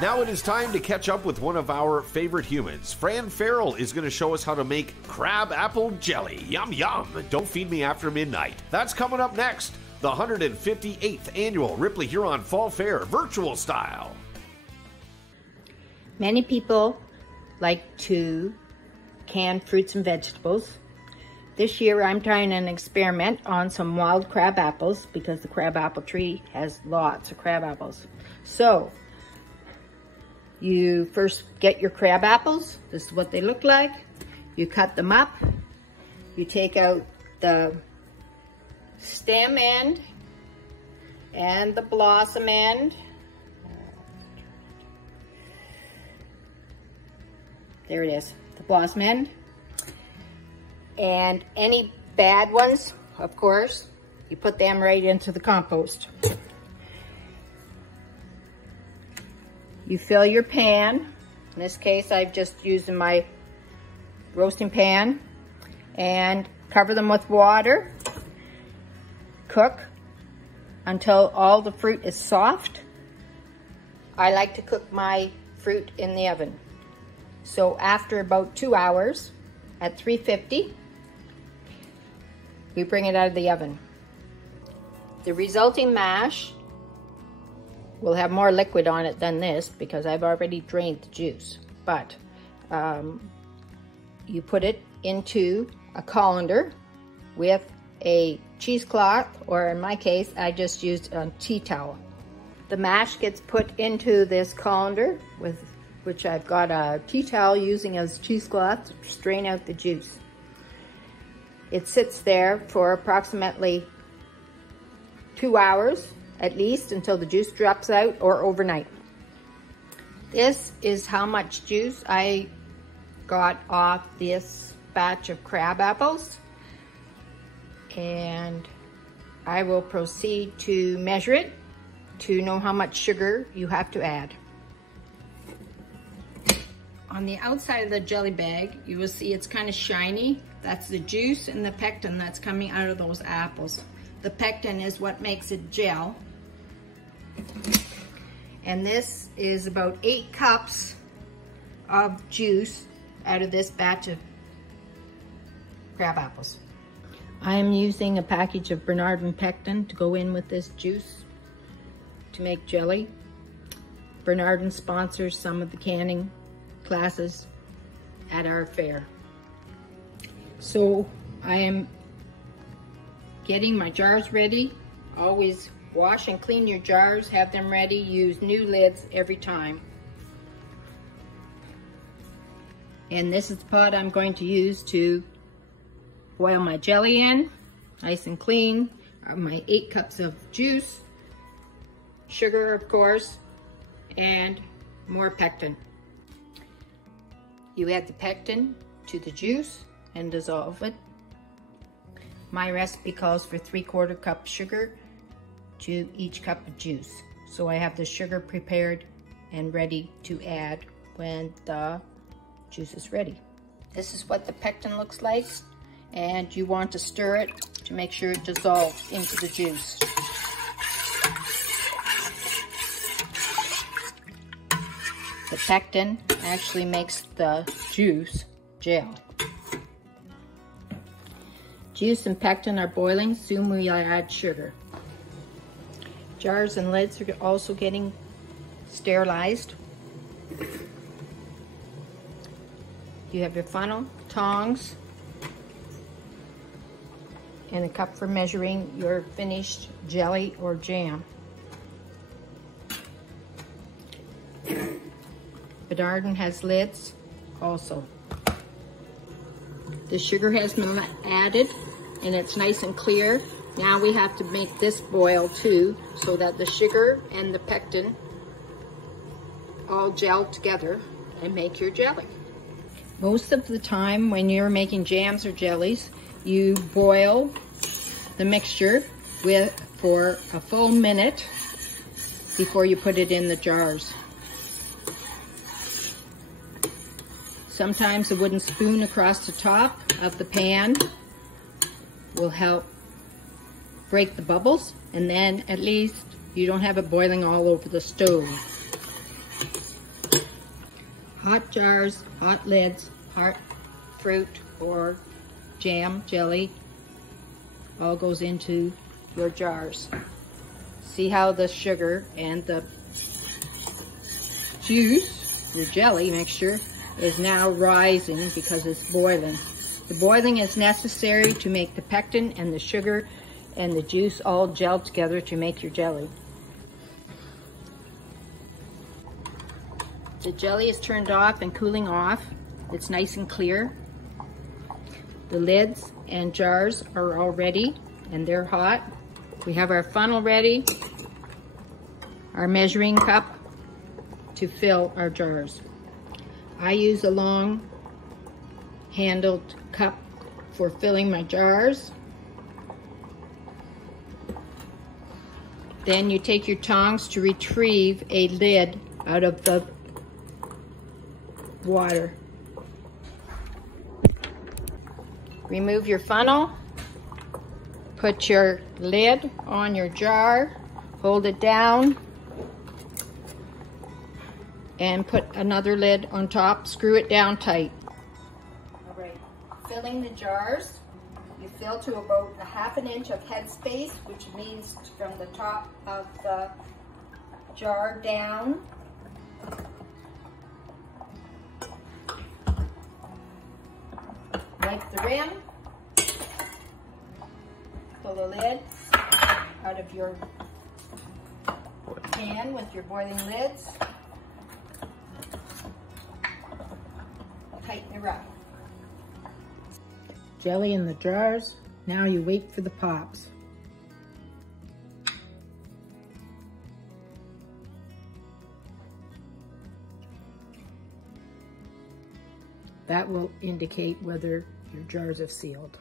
Now it is time to catch up with one of our favorite humans. Fran Farrell is going to show us how to make crab apple jelly. Yum, yum. Don't feed me after midnight. That's coming up next. The 158th Annual Ripley-Huron Fall Fair virtual style. Many people like to can fruits and vegetables. This year I'm trying an experiment on some wild crab apples because the crab apple tree has lots of crab apples. So, you first get your crab apples. This is what they look like. You cut them up. You take out the stem end and the blossom end. There it is, the blossom end. And any bad ones, of course, you put them right into the compost. You fill your pan. In this case, I've just used my roasting pan, and cover them with water. Cook until all the fruit is soft. I like to cook my fruit in the oven. So after about 2 hours at 350, we bring it out of the oven. The resulting mash will have more liquid on it than this because I've already drained the juice. But you put it into a colander with a cheesecloth, or in my case, I just used a tea towel. The mash gets put into this colander, with which I've got a tea towel using as a cheesecloth to strain out the juice. It sits there for approximately 2 hours at least until the juice drops out, or overnight. This is how much juice I got off this batch of crab apples, and I will proceed to measure it to know how much sugar you have to add. On the outside of the jelly bag, you will see it's kind of shiny. That's the juice and the pectin that's coming out of those apples. The pectin is what makes it gel. And this is about 8 cups of juice out of this batch of crab apples. I am using a package of Bernardin pectin to go in with this juice to make jelly. Bernardin sponsors some of the canning classes at our fair. So I am getting my jars ready. Always wash and clean your jars, have them ready, use new lids every time. And this is the pot I'm going to use to boil my jelly in, nice and clean. My 8 cups of juice, sugar of course, and more pectin. You add the pectin to the juice and dissolve it. My recipe calls for 3/4 cup sugar to each cup of juice. So I have the sugar prepared and ready to add when the juice is ready. This is what the pectin looks like, and you want to stir it to make sure it dissolves into the juice. The pectin actually makes the juice gel. Juice and pectin are boiling, soon we add sugar. Jars and lids are also getting sterilized. You have your funnel, tongs, and a cup for measuring your finished jelly or jam. Bernardin has lids also. The sugar has been added and it's nice and clear. Now we have to make this boil too, so that the sugar and the pectin all gel together and make your jelly. Most of the time when you're making jams or jellies, you boil the mixture for a full minute before you put it in the jars. Sometimes a wooden spoon across the top of the pan will help break the bubbles, and then at least you don't have it boiling all over the stove. Hot jars, hot lids, hot fruit or jam, jelly, all goes into your jars. See how the sugar and the juice, your jelly mixture, is now rising because it's boiling. The boiling is necessary to make the pectin and the sugar and the juice all gel together to make your jelly. The jelly is turned off and cooling off. It's nice and clear. The lids and jars are all ready and they're hot. We have our funnel ready, our measuring cup to fill our jars. I use a long handled cup for filling my jars. Then you take your tongs to retrieve a lid out of the water. Remove your funnel, put your lid on your jar, hold it down, and put another lid on top, screw it down tight. All right, filling the jars, you fill to about a ½ inch of headspace, which means from the top of the jar down. Wipe the rim, pull the lid out of your pan with your boiling lids, tighten it up. Jelly in the jars, now you wait for the pops. That will indicate whether your jars have sealed.